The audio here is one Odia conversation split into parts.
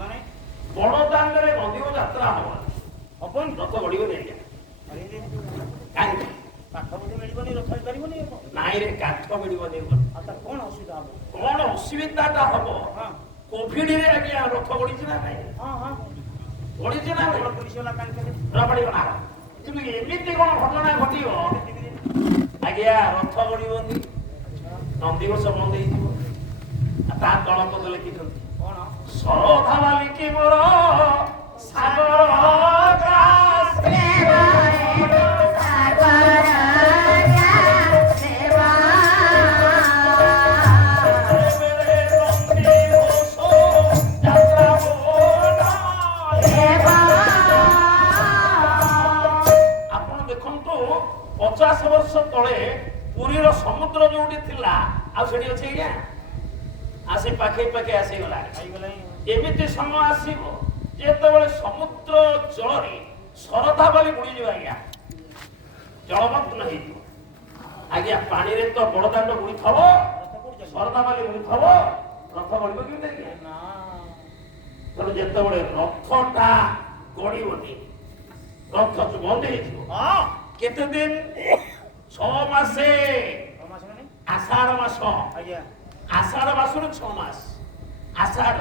ମାନେ ବଡ ଦାଣ୍ଡରେ ନଦୀବ ଯାତ୍ରା ହବ ହବନି ରଥ ଗଡିବନି ଆଜ୍ଞା କାହିଁକି କାଠ ବୋଧେ ମିଳିବନି ରଥ ହେଇପାରିବନି ନାଇଁ ରେ କାଠ ମିଳିବନି ଆଉ ତାର କଣ ଅସୁବିଧା ହବ କଣ ଅସୁବିଧାଟା ହବ ହଁ କୋଭିଡରେ ଆଜ୍ଞା ରଥ ଗଡିଛି ନା ନାଇଁ ହଁ ହଁ ଗଡିଛି ନା ନାଇଁ ପୋଲିସ ବାଲା କାଣିଥିଲେ ପଡିବ ନା କିନ୍ତୁ ଏମିତି କଣ ଘଟଣା ଘଟିବ ଆଜ୍ଞା ରଥ ଗଡିବନି ନନ୍ଦିଘୋଷ ବନ୍ଦ ହେଇଯିବ ତା ତଳ ପଦ ଲେଖିଛନ୍ତି କଣ ଶରଧା ବାଲିକି ମୋର ସାଗର ଆପଣ ଦେଖନ୍ତୁ 50 ବର୍ଷ ତଳେ ପୁରୀର ସମୁଦ୍ର ଯୋଉଠି ଥିଲା ଆଉ ସେଠି ଅଛି ଆଜ୍ଞା ଆସି ପାଖେ ପାଖେ ଆସିଗଲା ଏମିତି ସମୟ ଆସିବ ଯେତେବେଳେ ସମୁଦ୍ର ଜଳରେ ଶରଧା ବାଲି ବୁଡିଯିବ ଆଜ୍ଞା ଜଳମଗ୍ନ ହେଇଯିବ ଆଜ୍ଞା ପାଣିରେ ତ ବଡଦାଣ୍ଡ ବୁଡିଥବ ଶରଧା ବାଲି ବୁଡିଥବ ରଥ ଗଡିବ କେମିତି ଆଜ୍ଞା ତେଣୁ ଯେତେବେଳେ ରଥଟା ଗଡିବନି ରଥ ବନ୍ଦ ହେଇଯିବ କେତେ ଦିନ 6 ମାସେ ଆଷାଢ ମାସ ଆଜ୍ଞା ଆଷାଢ ମାସରୁ 6 ମାସ ଆଷାଢ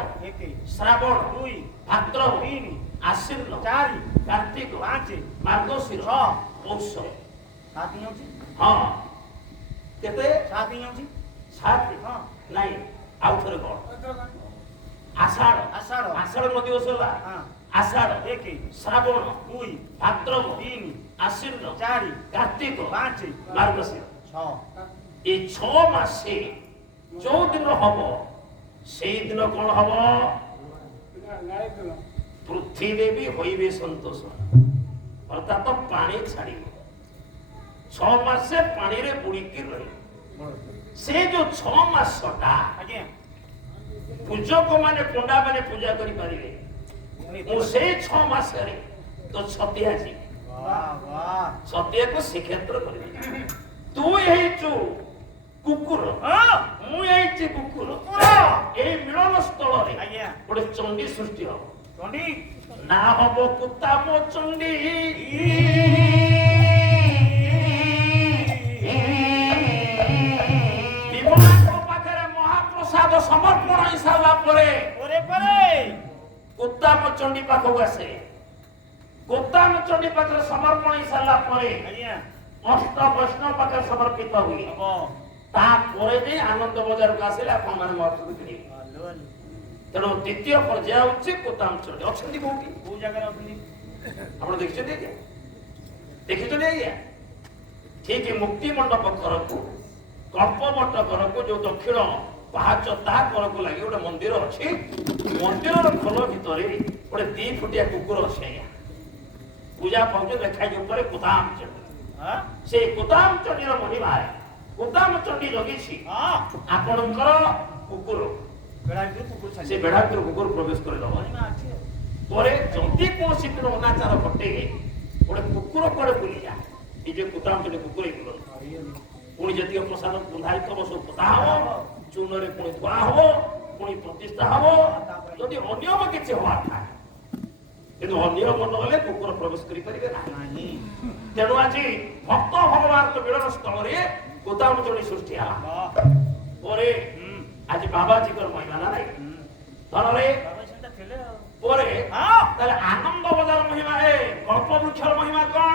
ଶ୍ରାବଣ 2 ଭାଦ୍ରବ 3 ଆଶ୍ବିନ 4 କାର୍ତ୍ତିକ 5 ମାର୍ଗଶିର 6 ପୌଷ 7 ହେଉଛି ହଁ କେତେ 7 ହେଉଛି 7 ହଁ ନାଇଁ ଆଉ ଥରେ କଣ ଆଷାଢ ଆଷାଢ ଆଷାଢ ନଦୀ ହେଲା ହଁ ଆଷାଢ 1 ଶ୍ରାବଣ 2 ଭାଦ୍ରବ 3 ଆଶ୍ବିନ 4 କାର୍ତ୍ତିକ 5 ମାର୍ଗଶିର 6 এই 6 ମାସে ଯୋଉ ଦିନ ହବ ସେଇ ଦିନ କଣ ହବ ପୃଥିବୀ ବି ହୋଇବେ ସନ୍ତୋଷ ଅର୍ଥାତ ପାଣି ଛାଡିବ 6 ମାସେ ପାଣିରେ ବୁଡିକି ରହିବ ସେ ଯୋଉ 6 ମାସଟା ଆଜ୍ଞା ପୂଜକ ମାନେ ପଣ୍ଡା ମାନେ ପୂଜା କରିପାରିବେ ମୁଁ ସେଇ 6 ମାସରେ ତ ଛତିଆ ଯିବି ଛତିଆକୁ ଶ୍ରୀକ୍ଷେତ୍ର କରିବି ତୁ ହେଇଛୁ କୁକୁର ମୁଁ ହେଇଛି କୁକୁର এই মিলন স্থଳରେ ଆଜ୍ଞା ଗୋଟେ ଚଣ୍ଡୀ ସୃଷ୍ଟି ହବ ଚଣ୍ଡୀ ନା ହବ କୁତାମ ଚଣ୍ଡୀ ବିମଳାଙ୍କ ପାଖରେ ମହାପ୍ରସାଦ ସମର୍ପଣ ହେଇସାରିଲା ପରେ କୁତାମ ଚଣ୍ଡୀ ପାଖକୁ ଆସେ କୁତାମ ଚଣ୍ଡୀ ପାଖରେ ସମର୍ପଣ ହେଇସାରିଲା ପରେ ଆଜ୍ଞା ଅଷ୍ଟ ବୈଷ୍ଣବ ପାଖରେ ସମର୍ପିତ ହୁଏ ତାପରେ ଯାଇ ଆନନ୍ଦ ବଜାରକୁ ଆସିଲେ ଆପଣମାନେ ମହତ୍ଵ କିଣିବେ ତେଣୁ ଦ୍ୱିତୀୟ ପର୍ଯ୍ୟାୟ ହଉଛି କୁତାମ ଚଣ୍ଡୀ ଅଛନ୍ତି କୋଉଠି କୋଉ ଜାଗାରେ ଅଛନ୍ତି ଆପଣ ଦେଖିଛନ୍ତି ଆଜ୍ଞା ଦେଖିଛନ୍ତି ଆଜ୍ଞା ଠିକ ମୁକ୍ତି ମଣ୍ଡପ ଘରକୁ କଳ୍ପବଟ ଘରକୁ ଯୋଉ ଦକ୍ଷିଣ ପାହାଚ ତା ଘରକୁ ଲାଗି ଗୋଟେ ମନ୍ଦିର ଅଛି ମନ୍ଦିରର ଖୋଲ ଭିତରେ ଗୋଟେ 2 ଫୁଟିଆ କୁକୁର ଅଛି ଆଜ୍ଞା ପୂଜା ପାଉଛ ଲେଖାଇ ଉପରେ କୁତାମ ଚଣ୍ଡୀ ସେଇ କୁତାମ ଚଣ୍ଡୀର ମହିମା କୁତାମ ଚଣ୍ଡୀ ଜଗିଛି ଆପଣଙ୍କର କୁକୁର ସେ ବେଢା ଭିତରେ କୁକୁର ପ୍ରବେଶ କରିଦବ ପରେ ଯଦି କୌଣସି ଅନାଚାର ଘଟେ ଗୋଟେ କୁକୁର କୁଆଡେ ବୁଲିଯା ଏ ଯେ କୁତାମ ଚଣ୍ଡୀ କୁକୁର ପୁଣି ଯେତିକି ପ୍ରସାଦ ବନ୍ଧା ହେଇଥିବ ସବୁ ପୋତା ହବ ଚୂନରେ ପୁଣି ଧୁଆ ହବ ପୁଣି ପ୍ରତିଷ୍ଠା ହବ ଯଦି ଅନିୟମ କିଛି ହବାର ଥାଏ କିନ୍ତୁ ଅନିୟମ ନହେଲେ କୁକୁର ପ୍ରବେଶ କରିପାରିବେ ନାହିଁ ତେଣୁ ଆଜି ଭକ୍ତ ଭଗବାନଙ୍କ ମିଳନ ସ୍ଥଳରେ କୁତାମ ଚଣ୍ଡୀ ସୃଷ୍ଟି ହେଲା ପରେ ଆଜି ବାବାଜୀଙ୍କର ମହିମା ନା ନାଇଁ ଧନରେ ପରେ ତାହେଲେ ଆନନ୍ଦ ବଜାର ମହିମା କଳ୍ପ ବୃକ୍ଷର ମହିମା କଣ